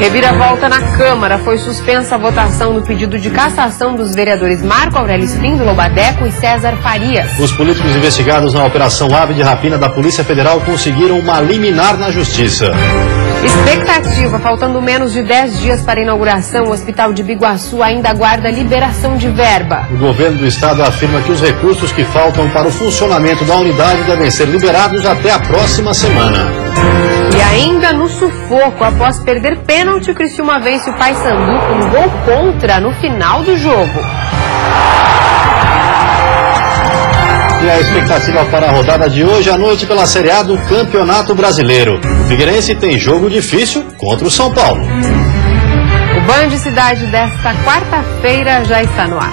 Reviravolta na Câmara. Foi suspensa a votação do pedido de cassação dos vereadores Marco Aurélio Espíndola Badeco e César Farias. Os políticos investigados na Operação Ave de Rapina da Polícia Federal conseguiram uma liminar na Justiça. Expectativa. Faltando menos de 10 dias para a inauguração, o Hospital de Biguaçu ainda aguarda liberação de verba. O governo do estado afirma que os recursos que faltam para o funcionamento da unidade devem ser liberados até a próxima semana. E ainda no sufoco, após perder pênalti, o Criciúma vence o Paysandu com um gol contra no final do jogo. E a expectativa para a rodada de hoje à noite pela Série A do Campeonato Brasileiro. O Figueirense tem jogo difícil contra o São Paulo. O Band Cidade desta quarta-feira já está no ar.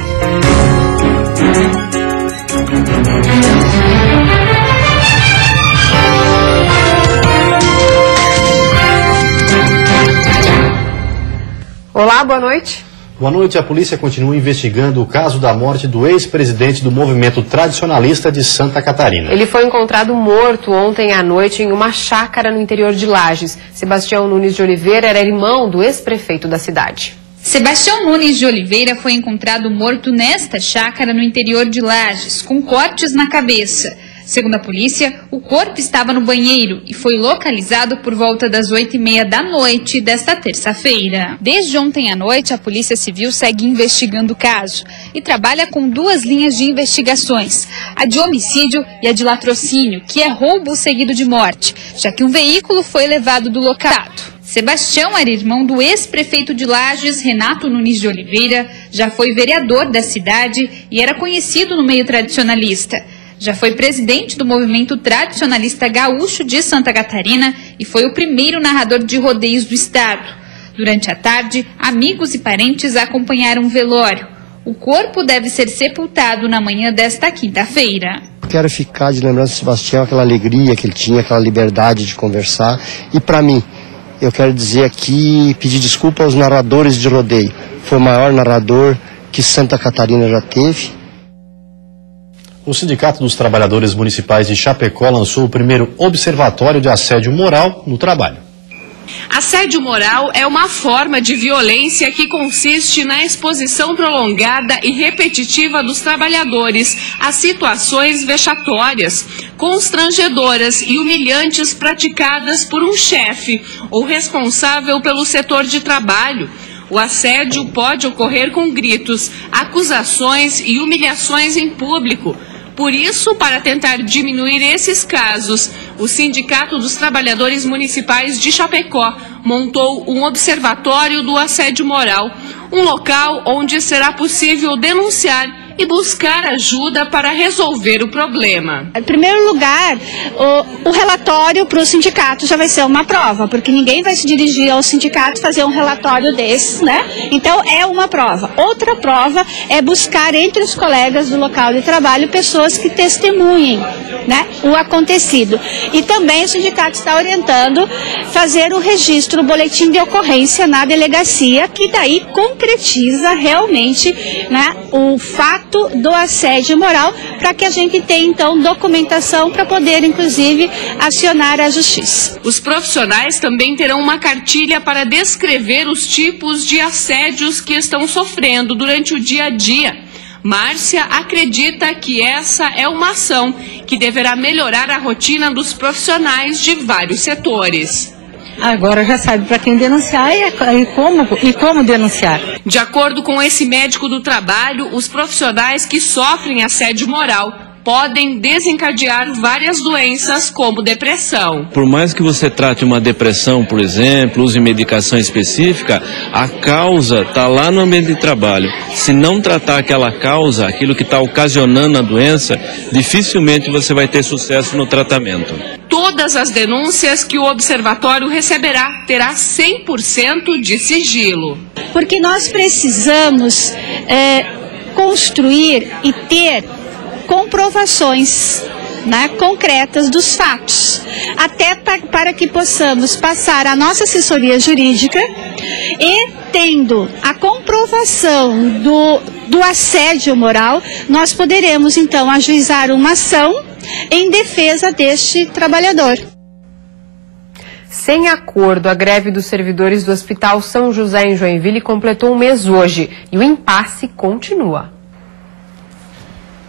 Olá, boa noite. Boa noite. A polícia continua investigando o caso da morte do ex-presidente do movimento tradicionalista de Santa Catarina. Ele foi encontrado morto ontem à noite em uma chácara no interior de Lages. Sebastião Nunes de Oliveira era irmão do ex-prefeito da cidade. Sebastião Nunes de Oliveira foi encontrado morto nesta chácara no interior de Lages, com cortes na cabeça. Segundo a polícia, o corpo estava no banheiro e foi localizado por volta das 8h30 da noite desta terça-feira. Desde ontem à noite, a Polícia Civil segue investigando o caso e trabalha com duas linhas de investigações, a de homicídio e a de latrocínio, que é roubo seguido de morte, já que um veículo foi levado do local. Sebastião era irmão do ex-prefeito de Lages, Renato Nunes de Oliveira, já foi vereador da cidade e era conhecido no meio tradicionalista. Já foi presidente do movimento tradicionalista gaúcho de Santa Catarina e foi o primeiro narrador de rodeios do estado. Durante a tarde, amigos e parentes acompanharam o velório. O corpo deve ser sepultado na manhã desta quinta-feira. Quero ficar de lembrança do Sebastião, aquela alegria que ele tinha, aquela liberdade de conversar. E para mim, eu quero dizer aqui, pedir desculpa aos narradores de rodeio. Foi o maior narrador que Santa Catarina já teve. O Sindicato dos Trabalhadores Municipais de Chapecó lançou o primeiro observatório de assédio moral no trabalho. Assédio moral é uma forma de violência que consiste na exposição prolongada e repetitiva dos trabalhadores a situações vexatórias, constrangedoras e humilhantes praticadas por um chefe ou responsável pelo setor de trabalho. O assédio pode ocorrer com gritos, acusações e humilhações em público. Por isso, para tentar diminuir esses casos, o Sindicato dos Trabalhadores Municipais de Chapecó montou um observatório do assédio moral, um local onde será possível denunciar e buscar ajuda para resolver o problema. Em primeiro lugar, o relatório para o sindicato já vai ser uma prova, porque ninguém vai se dirigir ao sindicato fazer um relatório desses, né? Então é uma prova. Outra prova é buscar entre os colegas do local de trabalho pessoas que testemunhem, né, o acontecido. E também o sindicato está orientando fazer o registro, o boletim de ocorrência na delegacia, que daí concretiza realmente, né, o fato do assédio moral, para que a gente tenha então documentação para poder inclusive acionar a justiça. Os profissionais também terão uma cartilha para descrever os tipos de assédios que estão sofrendo durante o dia a dia. Márcia acredita que essa é uma ação que deverá melhorar a rotina dos profissionais de vários setores. Agora já sabe para quem denunciar e como denunciar. De acordo com esse médico do trabalho, os profissionais que sofrem assédio moral podem desencadear várias doenças, como depressão. Por mais que você trate uma depressão, por exemplo, use medicação específica, a causa está lá no ambiente de trabalho. Se não tratar aquela causa, aquilo que está ocasionando a doença, dificilmente você vai ter sucesso no tratamento. Todas as denúncias que o observatório receberá terá 100% de sigilo. Porque nós precisamos construir e ter comprovações, né, concretas dos fatos, até para que possamos passar a nossa assessoria jurídica e, tendo a comprovação do assédio moral, nós poderemos então ajuizar uma ação em defesa deste trabalhador. Sem acordo, a greve dos servidores do Hospital São José em Joinville completou um mês hoje e o impasse continua.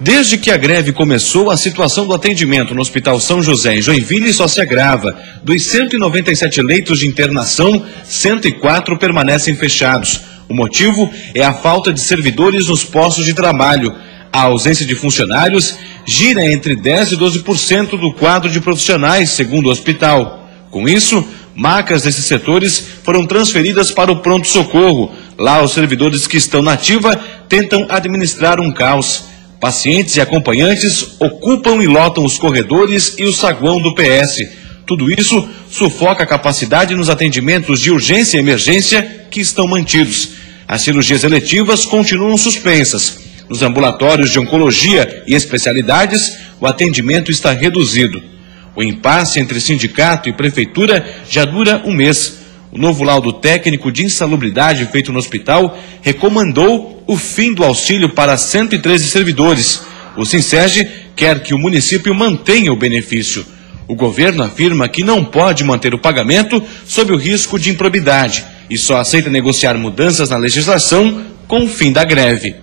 Desde que a greve começou, a situação do atendimento no Hospital São José em Joinville só se agrava. Dos 197 leitos de internação, 104 permanecem fechados. O motivo é a falta de servidores nos postos de trabalho. A ausência de funcionários gira entre 10% e 12% do quadro de profissionais, segundo o hospital. Com isso, macas desses setores foram transferidas para o pronto-socorro. Lá, os servidores que estão na ativa tentam administrar um caos. Pacientes e acompanhantes ocupam e lotam os corredores e o saguão do PS. Tudo isso sufoca a capacidade nos atendimentos de urgência e emergência que estão mantidos. As cirurgias eletivas continuam suspensas. Nos ambulatórios de oncologia e especialidades, o atendimento está reduzido. O impasse entre sindicato e prefeitura já dura um mês. O novo laudo técnico de insalubridade feito no hospital recomendou o fim do auxílio para 113 servidores. O Sinsege quer que o município mantenha o benefício. O governo afirma que não pode manter o pagamento sob o risco de improbidade e só aceita negociar mudanças na legislação com o fim da greve.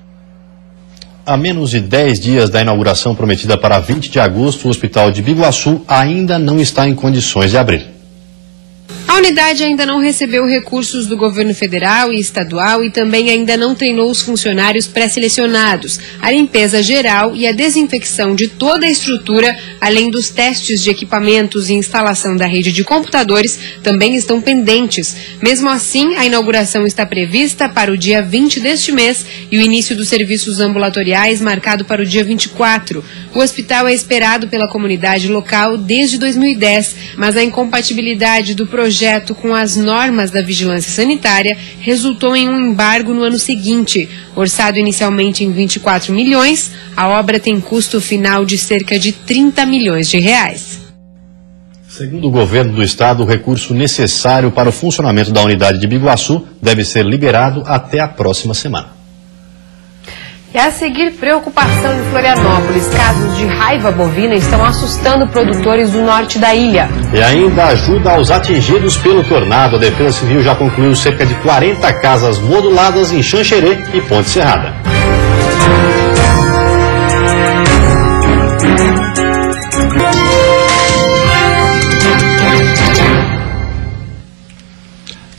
A menos de 10 dias da inauguração prometida para 20 de agosto, o Hospital de Biguaçu ainda não está em condições de abrir. A unidade ainda não recebeu recursos do governo federal e estadual e também ainda não treinou os funcionários pré-selecionados. A limpeza geral e a desinfecção de toda a estrutura, além dos testes de equipamentos e instalação da rede de computadores, também estão pendentes. Mesmo assim, a inauguração está prevista para o dia 20 deste mês e o início dos serviços ambulatoriais marcado para o dia 24. O hospital é esperado pela comunidade local desde 2010, mas a incompatibilidade do projeto com as normas da vigilância sanitária resultou em um embargo no ano seguinte. Orçado inicialmente em 24 milhões, a obra tem custo final de cerca de 30 milhões de reais. Segundo o governo do estado, o recurso necessário para o funcionamento da unidade de Biguaçu deve ser liberado até a próxima semana. E a seguir, preocupação em Florianópolis. Casos de raiva bovina estão assustando produtores do norte da ilha. E ainda ajuda aos atingidos pelo tornado. A Defesa Civil já concluiu cerca de 40 casas moduladas em Xanxerê e Ponte Serrada.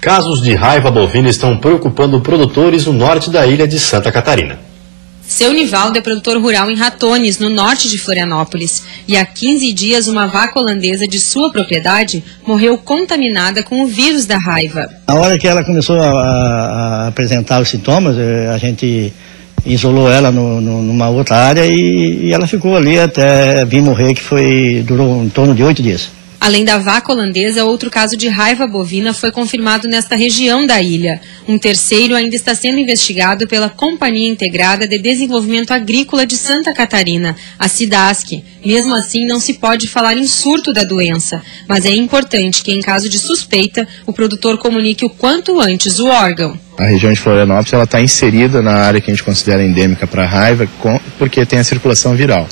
Casos de raiva bovina estão preocupando produtores no norte da ilha de Santa Catarina. Seu Nivaldo é produtor rural em Ratones, no norte de Florianópolis. E há 15 dias, uma vaca holandesa de sua propriedade morreu contaminada com o vírus da raiva. Na hora que ela começou a apresentar os sintomas, a gente isolou ela numa outra área e ela ficou ali até vir morrer, que durou em torno de 8 dias. Além da vaca holandesa, outro caso de raiva bovina foi confirmado nesta região da ilha. Um terceiro ainda está sendo investigado pela Companhia Integrada de Desenvolvimento Agrícola de Santa Catarina, a SIDASC. Mesmo assim, não se pode falar em surto da doença, mas é importante que, em caso de suspeita, o produtor comunique o quanto antes o órgão. A região de Florianópolis está inserida na área que a gente considera endêmica para a raiva, porque tem a circulação viral.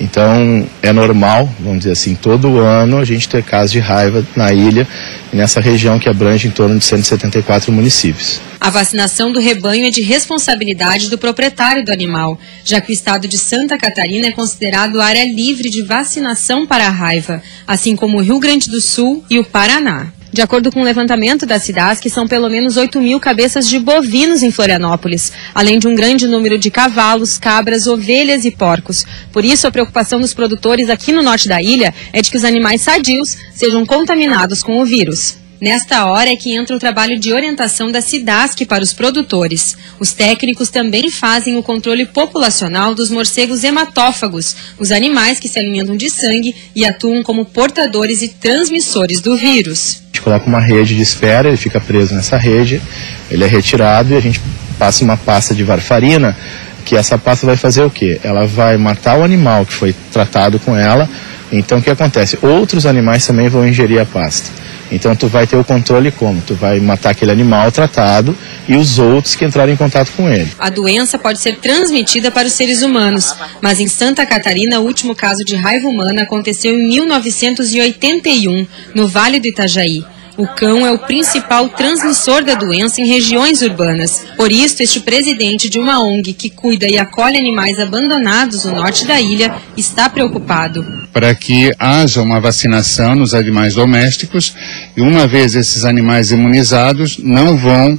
Então, é normal, vamos dizer assim, todo ano a gente ter casos de raiva na ilha, nessa região que abrange em torno de 174 municípios. A vacinação do rebanho é de responsabilidade do proprietário do animal, já que o estado de Santa Catarina é considerado área livre de vacinação para a raiva, assim como o Rio Grande do Sul e o Paraná. De acordo com o levantamento da SIDASC, são pelo menos 8.000 cabeças de bovinos em Florianópolis, além de um grande número de cavalos, cabras, ovelhas e porcos. Por isso, a preocupação dos produtores aqui no norte da ilha é de que os animais sadios sejam contaminados com o vírus. Nesta hora é que entra o trabalho de orientação da SIDASC para os produtores. Os técnicos também fazem o controle populacional dos morcegos hematófagos, os animais que se alimentam de sangue e atuam como portadores e transmissores do vírus. A gente coloca uma rede de esfera, ele fica preso nessa rede, ele é retirado e a gente passa uma pasta de varfarina, que essa pasta vai fazer o quê? Ela vai matar o animal que foi tratado com ela. Então o que acontece? Outros animais também vão ingerir a pasta. Então tu vai ter o controle como? Tu vai matar aquele animal tratado e os outros que entrarem em contato com ele. A doença pode ser transmitida para os seres humanos, mas em Santa Catarina o último caso de raiva humana aconteceu em 1981, no Vale do Itajaí. O cão é o principal transmissor da doença em regiões urbanas. Por isso, este presidente de uma ONG que cuida e acolhe animais abandonados no norte da ilha está preocupado. Para que haja uma vacinação nos animais domésticos e uma vez esses animais imunizados não vão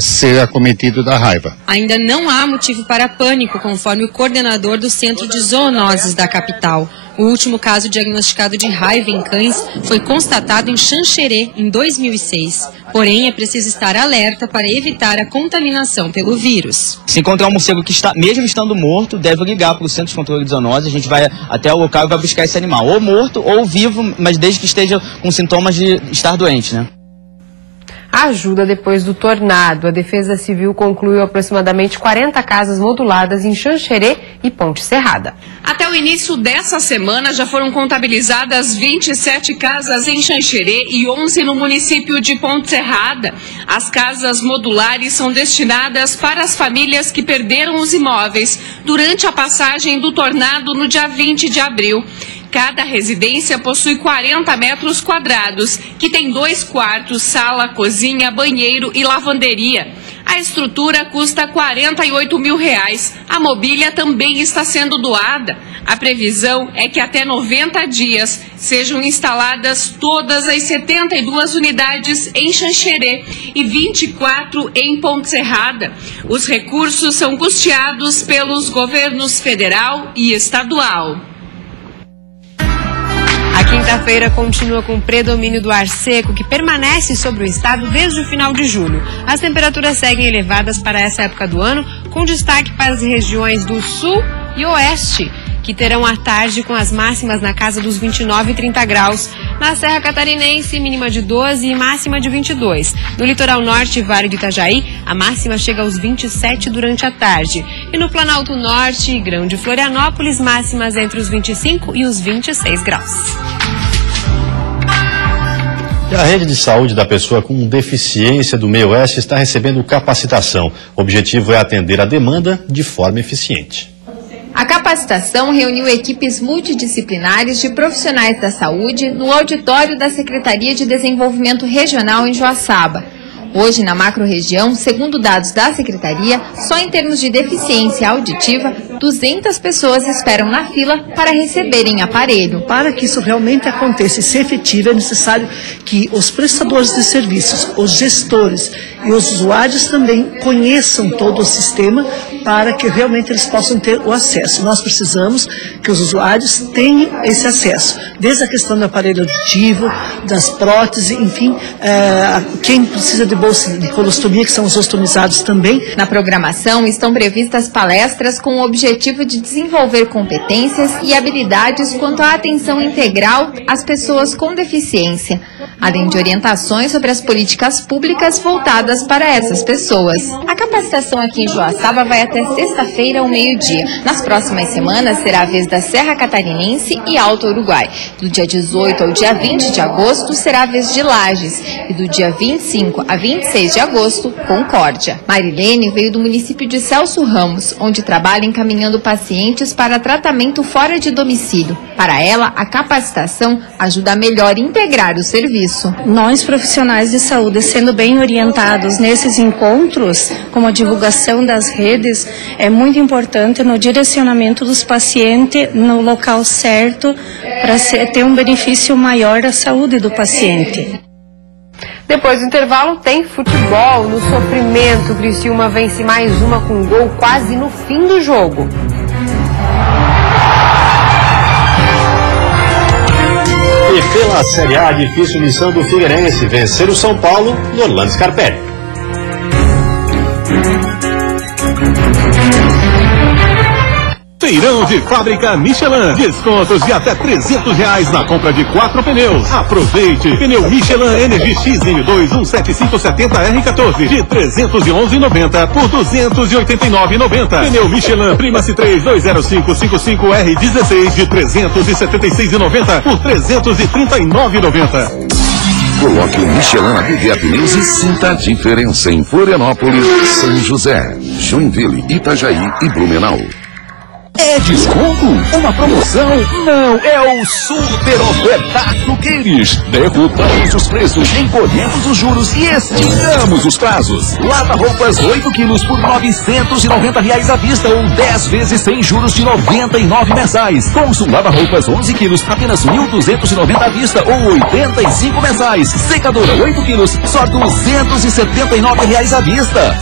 ser acometido da raiva. Ainda não há motivo para pânico, conforme o coordenador do Centro de Zoonoses da capital. O último caso diagnosticado de raiva em cães foi constatado em Xanxerê, em 2006. Porém, é preciso estar alerta para evitar a contaminação pelo vírus. Se encontrar um morcego que está, mesmo estando morto, deve ligar para o Centro de Controle de Zoonoses. A gente vai até o local e vai buscar esse animal, ou morto ou vivo, mas desde que esteja com sintomas de estar doente, né? Ajuda depois do tornado. A Defesa Civil concluiu aproximadamente 40 casas moduladas em Xanxerê e Ponte Serrada. Até o início dessa semana já foram contabilizadas 27 casas em Xanxerê e 11 no município de Ponte Serrada. As casas modulares são destinadas para as famílias que perderam os imóveis durante a passagem do tornado no dia 20 de abril. Cada residência possui 40 metros quadrados, que tem 2 quartos, sala, cozinha, banheiro e lavanderia. A estrutura custa R$48 mil. A mobília também está sendo doada. A previsão é que até 90 dias sejam instaladas todas as 72 unidades em Xanxerê e 24 em Ponte Serrada. Os recursos são custeados pelos governos federal e estadual. A quinta-feira continua com o predomínio do ar seco, que permanece sobre o estado desde o final de julho. As temperaturas seguem elevadas para essa época do ano, com destaque para as regiões do sul e oeste, que terão a tarde com as máximas na casa dos 29 e 30 graus. Na Serra Catarinense, mínima de 12 e máxima de 22. No litoral norte e Vale do Itajaí, a máxima chega aos 27 durante a tarde. E no Planalto Norte e Grão de Florianópolis, máximas entre os 25 e os 26 graus. E a rede de saúde da pessoa com deficiência do Meio Oeste está recebendo capacitação. O objetivo é atender a demanda de forma eficiente. A capacitação reuniu equipes multidisciplinares de profissionais da saúde no auditório da Secretaria de Desenvolvimento Regional em Joaçaba. Hoje, na macro-região, segundo dados da Secretaria, só em termos de deficiência auditiva, 200 pessoas esperam na fila para receberem aparelho. Para que isso realmente aconteça e se efetivo, é necessário que os prestadores de serviços, os gestores e os usuários também conheçam todo o sistema para que realmente eles possam ter o acesso. Nós precisamos que os usuários tenham esse acesso, desde a questão do aparelho auditivo, das próteses, enfim, quem precisa de bolsa de colostomia, que são os ostomizados também. Na programação estão previstas palestras com o objetivo de desenvolver competências e habilidades quanto à atenção integral às pessoas com deficiência, além de orientações sobre as políticas públicas voltadas para essas pessoas. A capacitação aqui em Joaçaba vai até sexta-feira ao meio-dia. Nas próximas semanas será a vez da Serra Catarinense e Alto Uruguai. Do dia 18 ao dia 20 de agosto será a vez de Lages e do dia 25 a 26 de agosto, Concórdia. Marilene veio do município de Celso Ramos, onde trabalha encaminhando pacientes para tratamento fora de domicílio. Para ela, a capacitação ajuda a melhor integrar o serviço. Nós, profissionais de saúde, sendo bem orientados nesses encontros, como a divulgação das redes, é muito importante no direcionamento dos pacientes no local certo para ter um benefício maior à saúde do paciente. Depois do intervalo tem futebol. No sofrimento, o Criciúma vence mais uma com gol quase no fim do jogo. E pela Série A, a difícil missão do Figueirense, vencer o São Paulo no Orlando Scarpelli. Feirão de fábrica Michelin. Descontos de até R$300 na compra de 4 pneus. Aproveite. Pneu Michelin NGX M2 17570R14 de R$311,90 por R$289,90. Pneu Michelin Prima C3 20555R16 de R$376,90 por R$339,90. Coloque o Michelin na BVA Pneus e sinta a diferença em Florianópolis, São José, Joinville, Itajaí e Blumenau. É desconto? Uma promoção? Não, é o Super Ofertaço Queires. Derrubamos os preços, encolhemos os juros e esticamos os prazos. Lava-roupas 8 quilos por R$ 990 à vista ou 10 vezes sem juros de 99 mensais. Consul lava-roupas 11 quilos, apenas R$ 1.290 à vista ou 85 mensais. Secadora 8 quilos, só R$ 279 à vista.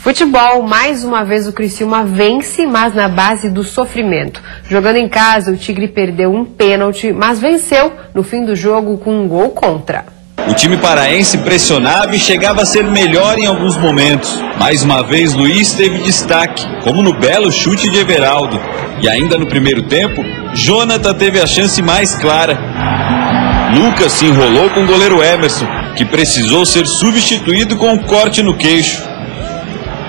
Futebol, mais uma vez o Criciúma vence, mas na base do sofrimento. Jogando em casa, o Tigre perdeu um pênalti, mas venceu no fim do jogo com um gol contra. O time paraense pressionava e chegava a ser melhor em alguns momentos. Mais uma vez, Luiz teve destaque, como no belo chute de Everaldo. E ainda no primeiro tempo, Jonathan teve a chance mais clara. Lucas se enrolou com o goleiro Emerson, que precisou ser substituído com um corte no queixo.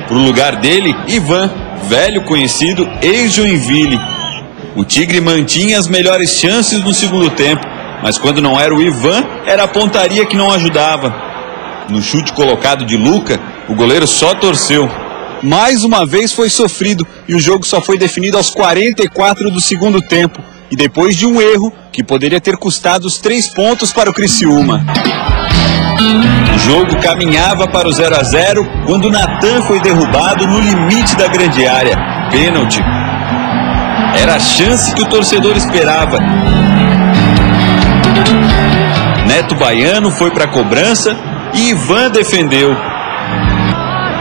Pro lugar dele, Ivan, velho conhecido ex-Joinville. O Tigre mantinha as melhores chances no segundo tempo, mas quando não era o Ivan, era a pontaria que não ajudava. No chute colocado de Luca, o goleiro só torceu. Mais uma vez foi sofrido e o jogo só foi definido aos 44 do segundo tempo, e depois de um erro que poderia ter custado os 3 pontos para o Criciúma. O jogo caminhava para o 0-0 quando Natan foi derrubado no limite da grande área. Pênalti. Era a chance que o torcedor esperava. Neto Baiano foi para a cobrança e Ivan defendeu.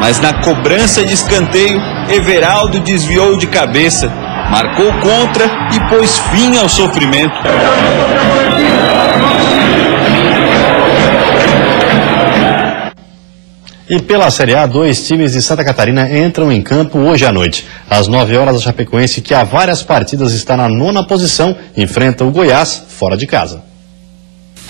Mas na cobrança de escanteio, Everaldo desviou de cabeça, marcou contra e pôs fim ao sofrimento. E pela Série A, 2 times de Santa Catarina entram em campo hoje à noite. Às 9 horas, a Chapecoense, que há várias partidas está na 9ª posição, enfrenta o Goiás fora de casa.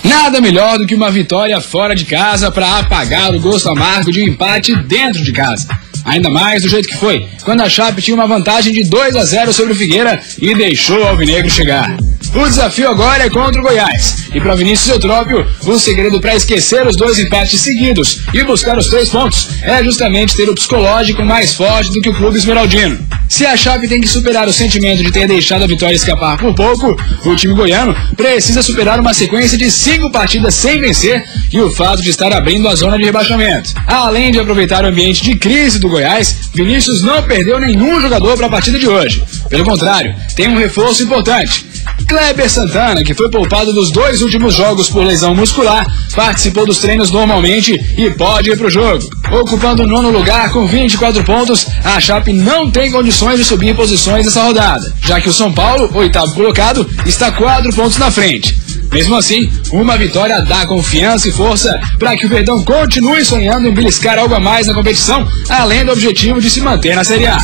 Nada melhor do que uma vitória fora de casa para apagar o gosto amargo de um empate dentro de casa. Ainda mais do jeito que foi, quando a Chape tinha uma vantagem de 2-0 sobre o Figueira e deixou o Alvinegro chegar. O desafio agora é contra o Goiás. E para Vinícius Eutrópio, o segredo para esquecer os 2 empates seguidos e buscar os 3 pontos é justamente ter o psicológico mais forte do que o clube esmeraldino. Se a Chape tem que superar o sentimento de ter deixado a vitória escapar por pouco, o time goiano precisa superar uma sequência de 5 partidas sem vencer e o fato de estar abrindo a zona de rebaixamento. Além de aproveitar o ambiente de crise do Goiás, Vinícius não perdeu nenhum jogador para a partida de hoje. Pelo contrário, tem um reforço importante. Kleber Santana, que foi poupado dos 2 últimos jogos por lesão muscular, participou dos treinos normalmente e pode ir para o jogo. Ocupando o 9º lugar com 24 pontos, a Chape não tem condições de subir posições nessa rodada, já que o São Paulo, 8º colocado, está 4 pontos na frente. Mesmo assim, uma vitória dá confiança e força para que o Verdão continue sonhando em beliscar algo a mais na competição, além do objetivo de se manter na Série A.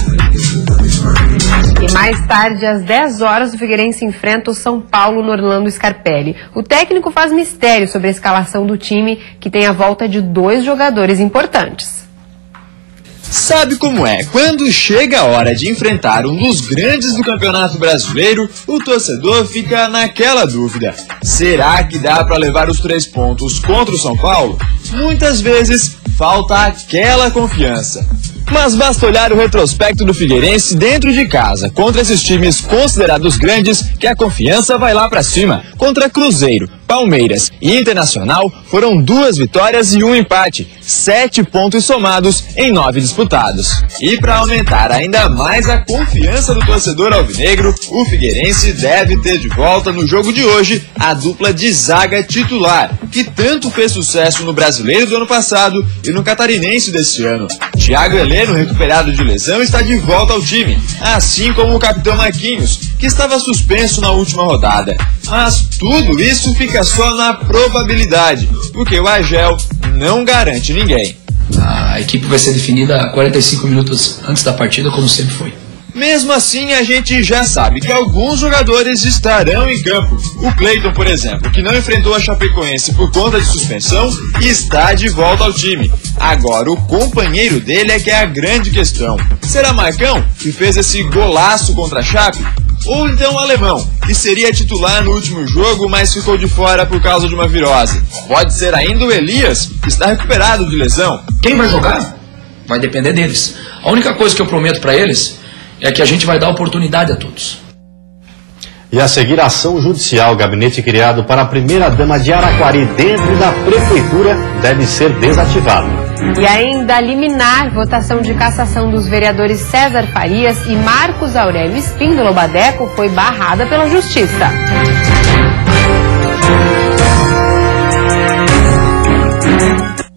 E mais tarde, às 10 horas, o Figueirense enfrenta o São Paulo no Orlando Scarpelli. O técnico faz mistério sobre a escalação do time, que tem a volta de 2 jogadores importantes. Sabe como é? Quando chega a hora de enfrentar um dos grandes do Campeonato Brasileiro, o torcedor fica naquela dúvida. Será que dá para levar os 3 pontos contra o São Paulo? Muitas vezes falta aquela confiança. Mas basta olhar o retrospecto do Figueirense dentro de casa, contra esses times considerados grandes, que a confiança vai lá pra cima. Contra Cruzeiro, Palmeiras e Internacional foram 2 vitórias e 1 empate, 7 pontos somados em 9 disputados. E para aumentar ainda mais a confiança do torcedor alvinegro, o Figueirense deve ter de volta no jogo de hoje a dupla de zaga titular, que tanto fez sucesso no Brasileiro do ano passado e no Catarinense deste ano. Thiago Heleno, recuperado de lesão, está de volta ao time, assim como o capitão Marquinhos, que estava suspenso na última rodada. Mas tudo isso fica só na probabilidade, porque o Agel não garante ninguém. A equipe vai ser definida 45 minutos antes da partida, como sempre foi. Mesmo assim, a gente já sabe que alguns jogadores estarão em campo. O Cleiton, por exemplo, que não enfrentou a Chapecoense por conta de suspensão, está de volta ao time. Agora, o companheiro dele é que é a grande questão. Será Marcão, que fez esse golaço contra a Chape? Ou então o Alemão, que seria titular no último jogo, mas ficou de fora por causa de uma virose. Pode ser ainda o Elias, que está recuperado de lesão. Quem vai jogar? Vai depender deles. A única coisa que eu prometo para eles é que a gente vai dar oportunidade a todos. E a seguir, a ação judicial. O gabinete criado para a primeira-dama de Araquari dentro da prefeitura deve ser desativado. E ainda liminar, votação de cassação dos vereadores César Farias e Marcos Aurélio Espíndola Badeco foi barrada pela Justiça.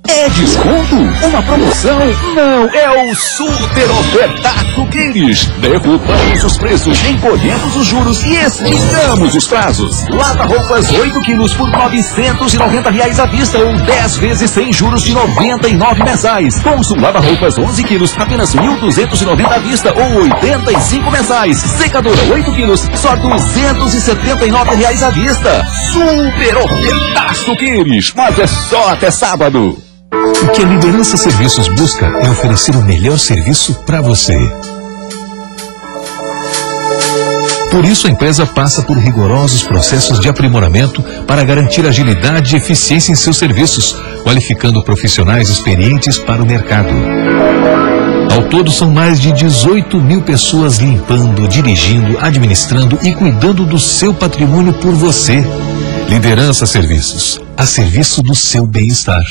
É desconto? Uma promoção? Não, é o Super Ofertaço Queires. Derrubamos os preços, encolhemos os juros e esticamos os prazos. Lava-roupas 8 quilos por R$ 990 à vista ou 10 vezes sem juros de 99 mensais. Consul lava-roupas 11 quilos, apenas R$ 1.290 à vista ou 85 mensais. Secadora 8 quilos, só R$ 279 à vista. Super Ofertaço Queires, mas é só até sábado. O que a Liderança Serviços busca é oferecer o melhor serviço para você. Por isso, a empresa passa por rigorosos processos de aprimoramento para garantir agilidade e eficiência em seus serviços, qualificando profissionais experientes para o mercado. Ao todo, são mais de 18 mil pessoas limpando, dirigindo, administrando e cuidando do seu patrimônio por você. Liderança Serviços, a serviço do seu bem-estar.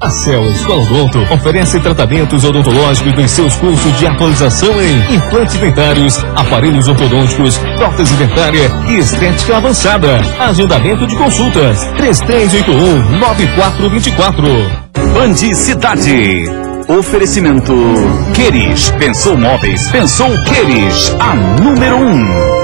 A CEL Escola Odonto oferece tratamentos odontológicos nos seus cursos de atualização em implantes dentários, aparelhos ortodônticos, prótese dentária e estética avançada. Agendamento de consultas 3381-9424. Band Cidade. Oferecimento Queires. Pensou móveis, pensou Queires. A número 1.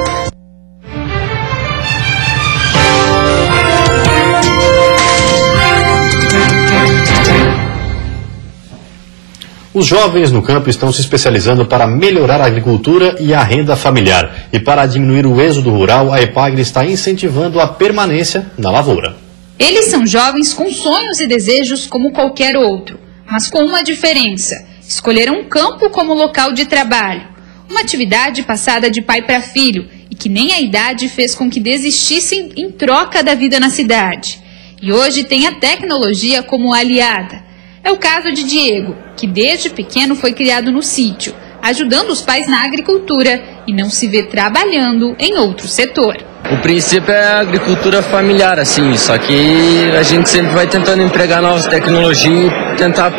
Os jovens no campo estão se especializando para melhorar a agricultura e a renda familiar. E para diminuir o êxodo rural, a EPAGRE está incentivando a permanência na lavoura. Eles são jovens com sonhos e desejos como qualquer outro, mas com uma diferença. Escolheram um campo como local de trabalho. Uma atividade passada de pai para filho e que nem a idade fez com que desistissem em troca da vida na cidade. E hoje tem a tecnologia como aliada. É o caso de Diego, que desde pequeno foi criado no sítio, ajudando os pais na agricultura e não se vê trabalhando em outro setor. O princípio é a agricultura familiar, assim, só que a gente sempre vai tentando empregar novas tecnologias e tentar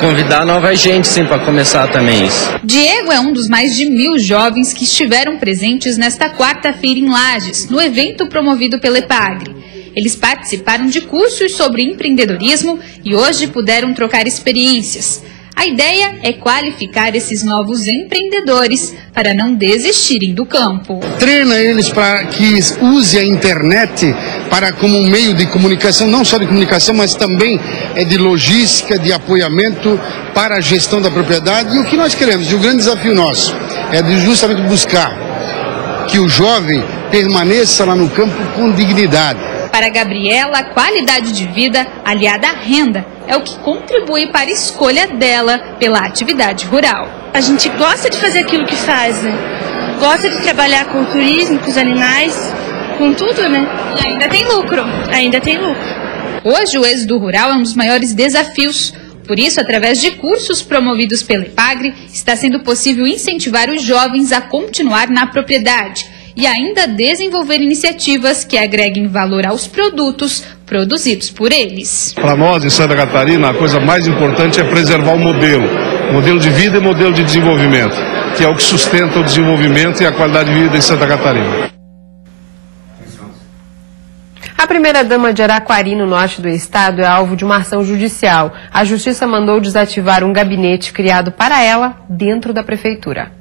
convidar nova gente, sim, para começar também isso. Diego é um dos mais de 1.000 jovens que estiveram presentes nesta quarta-feira em Lages, no evento promovido pela EPAGRE. Eles participaram de cursos sobre empreendedorismo e hoje puderam trocar experiências. A ideia é qualificar esses novos empreendedores para não desistirem do campo. Treina eles para que use a internet para como um meio de comunicação, não só de comunicação, mas também de logística, de apoiamento para a gestão da propriedade. E o que nós queremos, e o grande desafio nosso, é de justamente buscar que o jovem permaneça lá no campo com dignidade. Para a Gabriela, a qualidade de vida aliada à renda é o que contribui para a escolha dela pela atividade rural. A gente gosta de fazer aquilo que faz, né? Gosta de trabalhar com o turismo, com os animais, com tudo, né? E ainda tem lucro. Ainda tem lucro. Hoje o êxodo rural é um dos maiores desafios. Por isso, através de cursos promovidos pela EPAGRE, está sendo possível incentivar os jovens a continuar na propriedade e ainda desenvolver iniciativas que agreguem valor aos produtos produzidos por eles. Para nós, em Santa Catarina, a coisa mais importante é preservar o modelo de vida e modelo de desenvolvimento, que é o que sustenta o desenvolvimento e a qualidade de vida em Santa Catarina. A primeira-dama de Araquari, no norte do estado, é alvo de uma ação judicial. A Justiça mandou desativar um gabinete criado para ela dentro da prefeitura.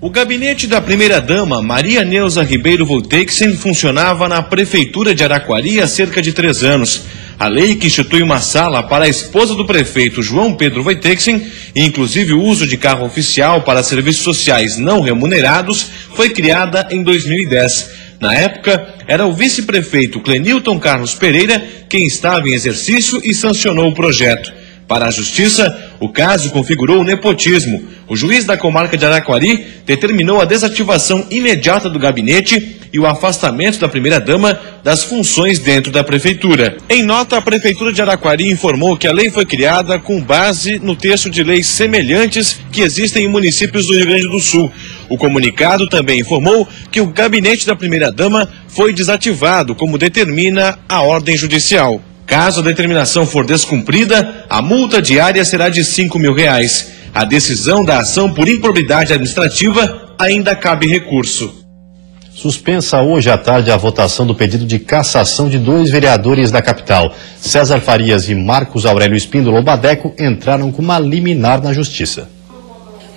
O gabinete da primeira-dama, Maria Neuza Ribeiro Volteixen, funcionava na Prefeitura de Araquari há cerca de 3 anos. A lei que institui uma sala para a esposa do prefeito, João Pedro Volteixen, e inclusive o uso de carro oficial para serviços sociais não remunerados, foi criada em 2010. Na época, era o vice-prefeito Clenilton Carlos Pereira quem estava em exercício e sancionou o projeto. Para a Justiça, o caso configurou nepotismo. O juiz da comarca de Araquari determinou a desativação imediata do gabinete e o afastamento da primeira-dama das funções dentro da prefeitura. Em nota, a Prefeitura de Araquari informou que a lei foi criada com base no texto de leis semelhantes que existem em municípios do Rio Grande do Sul. O comunicado também informou que o gabinete da primeira-dama foi desativado, como determina a ordem judicial. Caso a determinação for descumprida, a multa diária será de R$5 mil. A decisão da ação por improbidade administrativa ainda cabe recurso. Suspensa hoje à tarde a votação do pedido de cassação de 2 vereadores da capital. César Farias e Marcos Aurélio Espíndola Badeco entraram com uma liminar na justiça.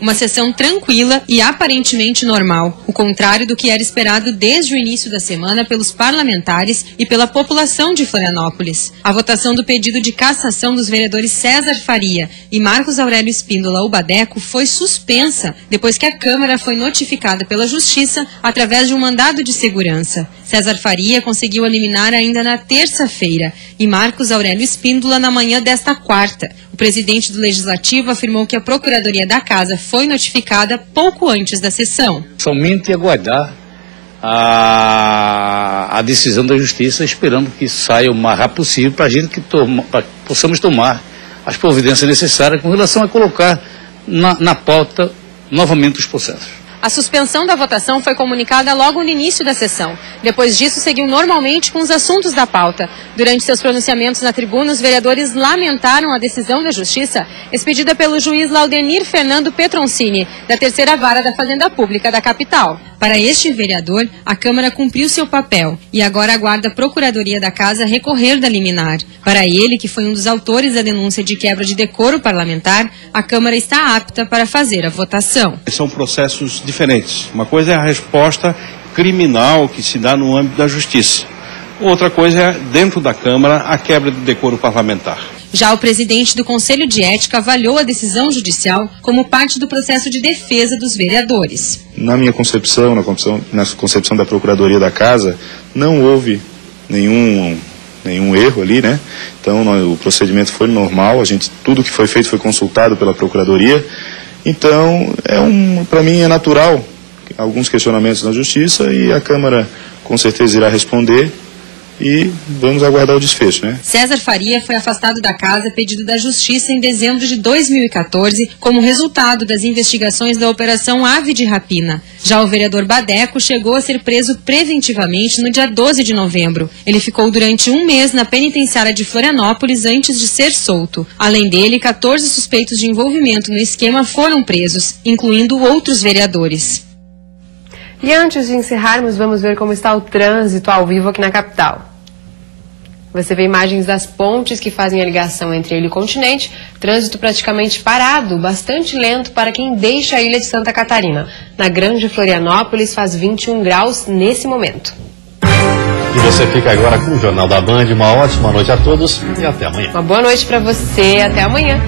Uma sessão tranquila e aparentemente normal, o contrário do que era esperado desde o início da semana pelos parlamentares e pela população de Florianópolis. A votação do pedido de cassação dos vereadores César Faria e Marcos Aurélio Espíndola Badeco foi suspensa depois que a Câmara foi notificada pela Justiça através de um mandado de segurança. César Faria conseguiu eliminar ainda na terça-feira e Marcos Aurélio Espíndola na manhã desta quarta. O presidente do Legislativo afirmou que a Procuradoria da Casa foi notificada pouco antes da sessão. Somente aguardar a decisão da Justiça, esperando que saia o mais rápido possível para a gente que possamos tomar as providências necessárias com relação a colocar na pauta novamente os processos. A suspensão da votação foi comunicada logo no início da sessão. Depois disso, seguiu normalmente com os assuntos da pauta. Durante seus pronunciamentos na tribuna, os vereadores lamentaram a decisão da Justiça expedida pelo juiz Laudenir Fernando Petroncini, da 3ª Vara da Fazenda Pública da capital. Para este vereador, a Câmara cumpriu seu papel e agora aguarda a Procuradoria da Casa recorrer da liminar. Para ele, que foi um dos autores da denúncia de quebra de decoro parlamentar, a Câmara está apta para fazer a votação. São processos diferentes. Uma coisa é a resposta criminal que se dá no âmbito da Justiça. Outra coisa é, dentro da Câmara, a quebra de decoro parlamentar. Já o presidente do Conselho de Ética avaliou a decisão judicial como parte do processo de defesa dos vereadores. Na minha concepção, na concepção da Procuradoria da Casa, não houve nenhum erro ali, né? Então, o procedimento foi normal, tudo que foi feito foi consultado pela Procuradoria. Então, para mim é natural alguns questionamentos na Justiça e a Câmara com certeza irá responder e vamos aguardar o desfecho, né? César Faria foi afastado da casa a pedido da Justiça em dezembro de 2014 como resultado das investigações da Operação Ave de Rapina. Já o vereador Badeco chegou a ser preso preventivamente no dia 12 de novembro. Ele ficou durante um mês na penitenciária de Florianópolis antes de ser solto. Além dele, 14 suspeitos de envolvimento no esquema foram presos, incluindo outros vereadores. E antes de encerrarmos, vamos ver como está o trânsito ao vivo aqui na capital. Você vê imagens das pontes que fazem a ligação entre ele e o continente. Trânsito praticamente parado, bastante lento para quem deixa a ilha de Santa Catarina. Na Grande Florianópolis faz 21 graus nesse momento. E você fica agora com o Jornal da Band. Uma ótima noite a todos e até amanhã. Uma boa noite para você, até amanhã.